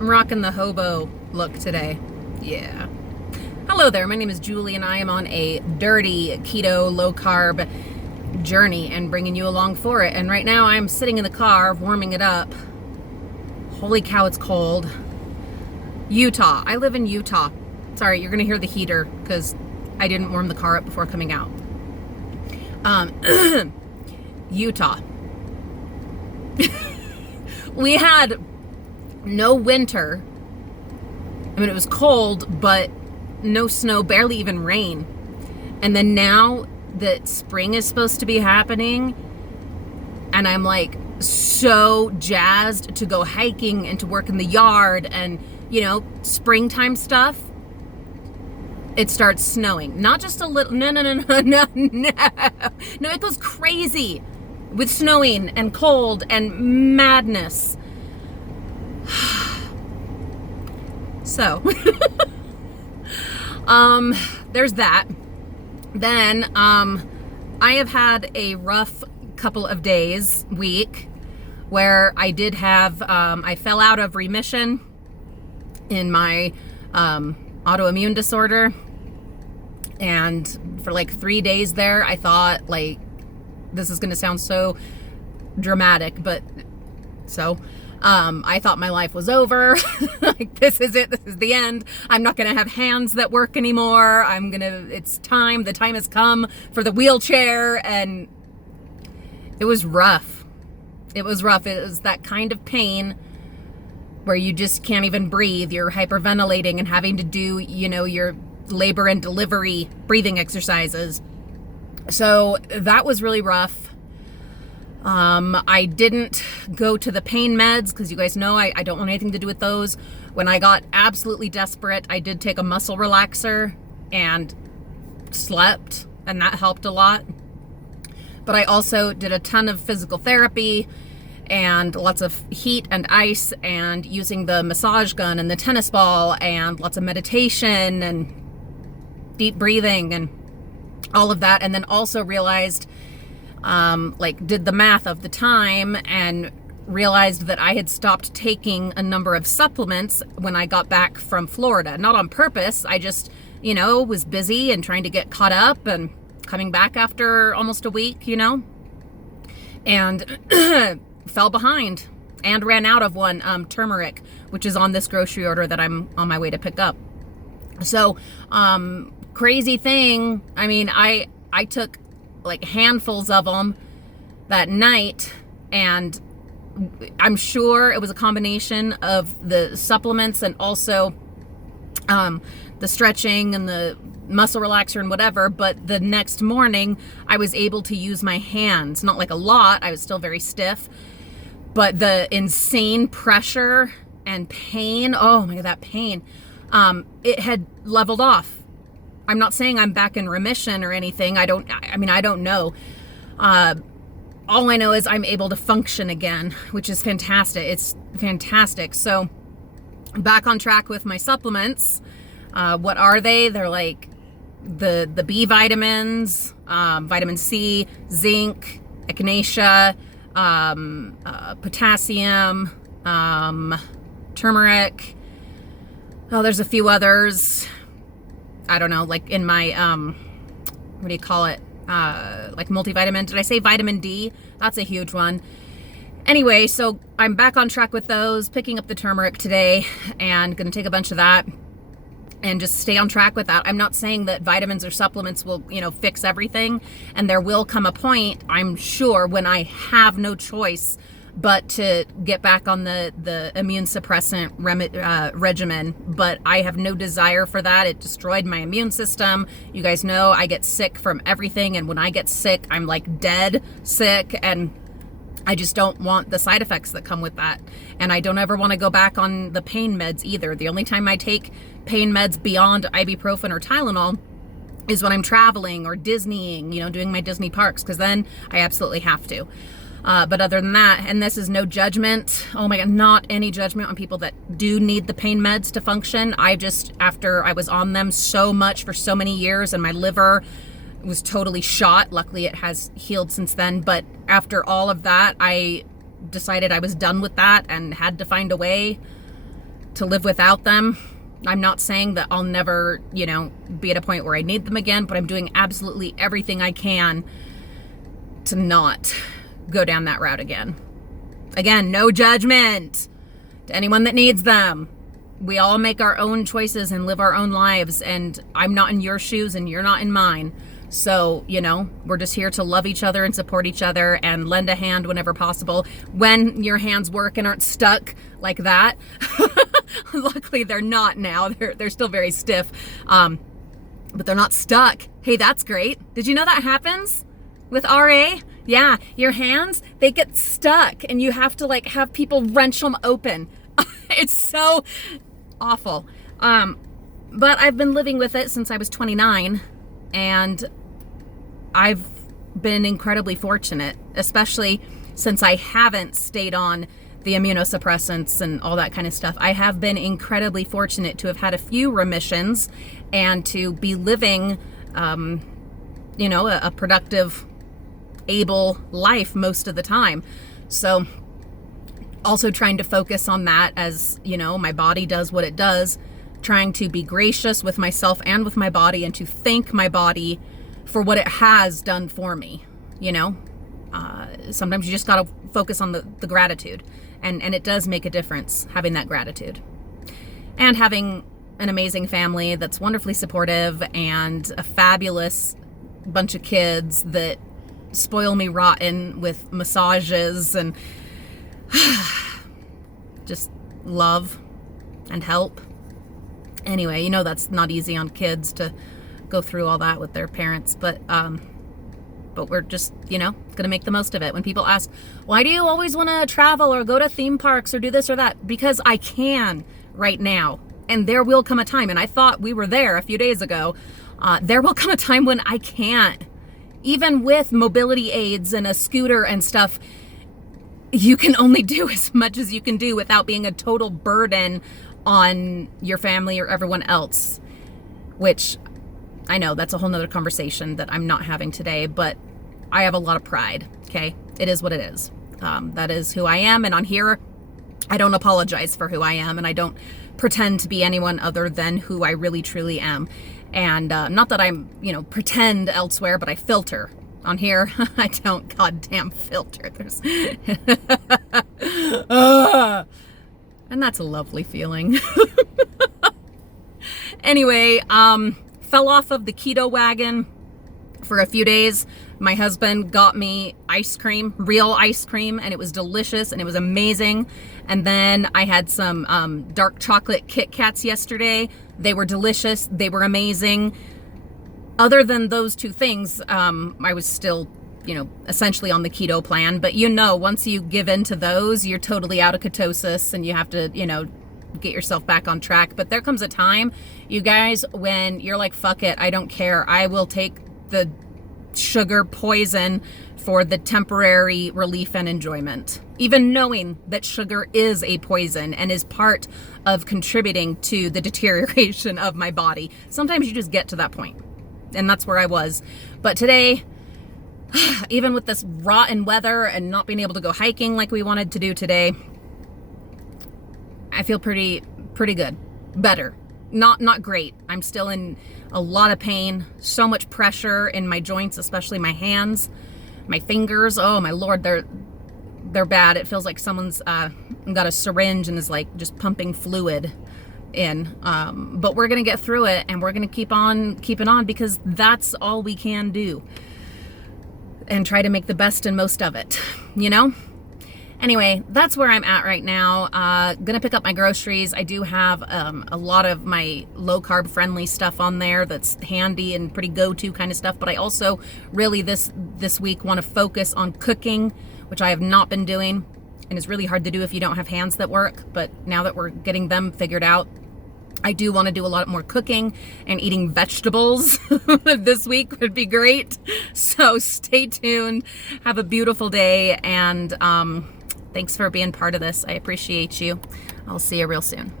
I'm rocking the hobo look today. Yeah. Hello there, my name is Julie and I am on a dirty keto low carb journey and bringing you along for it. And right now I'm sitting in the car warming it up. Holy cow, it's cold. Utah. I live in Utah. Sorry, you're gonna hear the heater because I didn't warm the car up before coming out. Utah. We had no winter. I mean, it was cold, but no snow, barely even rain. And then now that spring is supposed to be happening, and I'm like so jazzed to go hiking and to work in the yard and, you know, springtime stuff, it starts snowing. Not just a little, no. No, it goes crazy with snowing and cold and madness. So, there's that. Then, I have had a rough couple of days, week, where I did have, I fell out of remission in my, autoimmune disorder. And for like 3 days there, I thought, like, this is going to sound so dramatic, but so, I thought my life was over. Like, this is it. This is the end. I'm not going to have hands that work anymore. It's time. The time has come for the wheelchair. And it was rough. It was rough. It was that kind of pain where you just can't even breathe. You're hyperventilating and having to do, you know, your labor and delivery breathing exercises. So that was really rough. I didn't go to the pain meds because you guys know I don't want anything to do with those. When I got absolutely desperate, I did take a muscle relaxer and slept, and that helped a lot. But I also did a ton of physical therapy and lots of heat and ice and using the massage gun and the tennis ball and lots of meditation and deep breathing and all of that. And then also realized, did the math of the time and realized that I had stopped taking a number of supplements when I got back from Florida. Not on purpose. I just, you know, was busy and trying to get caught up and coming back after almost a week, you know, and fell behind and ran out of one, turmeric, which is on this grocery order that I'm on my way to pick up. So, crazy thing. I mean, I took like handfuls of them that night, and I'm sure it was a combination of the supplements and also the stretching and the muscle relaxer and whatever. But the next morning I was able to use my hands, not like a lot, I was still very stiff, but the insane pressure and pain, oh my God, that pain, it had leveled off. I'm not saying I'm back in remission or anything. I don't know. All I know is I'm able to function again, which is fantastic. It's fantastic. So back on track with my supplements. What are they? They're like the B vitamins, vitamin C, zinc, echinacea, potassium, turmeric. Oh, there's a few others. I don't know, like in my, what do you call it? Like multivitamin. Did I say vitamin D? That's a huge one. Anyway, so I'm back on track with those, picking up the turmeric today and going to take a bunch of that and just stay on track with that. I'm not saying that vitamins or supplements will, you know, fix everything. And there will come a point, I'm sure, when I have no choice but to get back on the immune suppressant regimen. But I have no desire for that. It destroyed my immune system. You guys know I get sick from everything. And when I get sick, I'm like dead sick. And I just don't want the side effects that come with that. And I don't ever want to go back on the pain meds either. The only time I take pain meds beyond ibuprofen or Tylenol is when I'm traveling or Disneying, you know, doing my Disney parks, because then I absolutely have to. But other than that, and this is no judgment, oh my God, not any judgment on people that do need the pain meds to function. After I was on them so much for so many years and my liver was totally shot. Luckily, it has healed since then. But after all of that, I decided I was done with that and had to find a way to live without them. I'm not saying that I'll never, be at a point where I need them again, but I'm doing absolutely everything I can to not go down that route again. Again, no judgment to anyone that needs them. We all make our own choices and live our own lives, and I'm not in your shoes and you're not in mine. So, we're just here to love each other and support each other and lend a hand whenever possible. When your hands work and aren't stuck like that. Luckily, they're not now. They're still very stiff, but they're not stuck. Hey, that's great. Did you know that happens with RA? Yeah, your hands, they get stuck and you have to have people wrench them open. It's so awful. But I've been living with it since I was 29, and I've been incredibly fortunate, especially since I haven't stayed on the immunosuppressants and all that kind of stuff. I have been incredibly fortunate to have had a few remissions and to be living, a productive, able life most of the time. So also trying to focus on that as, my body does what it does, trying to be gracious with myself and with my body and to thank my body for what it has done for me. Sometimes you just got to focus on the gratitude, and it does make a difference having that gratitude and having an amazing family that's wonderfully supportive and a fabulous bunch of kids that spoil me rotten with massages and just love and help. Anyway, that's not easy on kids to go through all that with their parents, but we're just, gonna make the most of it. When people ask, why do you always want to travel or go to theme parks or do this or that? Because I can right now, and there will come a time, and I thought we were there a few days ago, there will come a time when I can't. Even with mobility aids and a scooter and stuff, you can only do as much as you can do without being a total burden on your family or everyone else, which I know that's a whole nother conversation that I'm not having today, but I have a lot of pride. Okay. It is what it is. That is who I am. And on here, I don't apologize for who I am, and I don't pretend to be anyone other than who I really truly am. And not that I'm, pretend elsewhere, but I filter. On here, I don't goddamn filter. There's and that's a lovely feeling. Anyway, fell off of the keto wagon for a few days. My husband got me ice cream, real ice cream, and it was delicious and it was amazing. And then I had some dark chocolate Kit Kats yesterday. They were delicious. They were amazing. Other than those two things, I was still, essentially on the keto plan. But once you give in to those, you're totally out of ketosis and you have to, get yourself back on track. But there comes a time, you guys, when you're like, fuck it, I don't care. I will take the sugar poison for the temporary relief and enjoyment. Even knowing that sugar is a poison and is part of contributing to the deterioration of my body. Sometimes you just get to that point. And that's where I was. But today, even with this rotten weather and not being able to go hiking like we wanted to do today, I feel pretty good. Better. Not great. I'm still in a lot of pain. So much pressure in my joints, especially my hands, my fingers. Oh my Lord, they're bad. It feels like someone's got a syringe and is just pumping fluid in. But we're gonna get through it, and we're gonna keep on keeping on, because that's all we can do, and try to make the best and most of it. Anyway, that's where I'm at right now. Gonna pick up my groceries. I do have a lot of my low carb friendly stuff on there that's handy and pretty go-to kind of stuff. But I also really this week want to focus on cooking, which I have not been doing, and it's really hard to do if you don't have hands that work. But now that we're getting them figured out, I do want to do a lot more cooking, and eating vegetables this week would be great. So stay tuned. Have a beautiful day, and thanks for being part of this. I appreciate you. I'll see you real soon.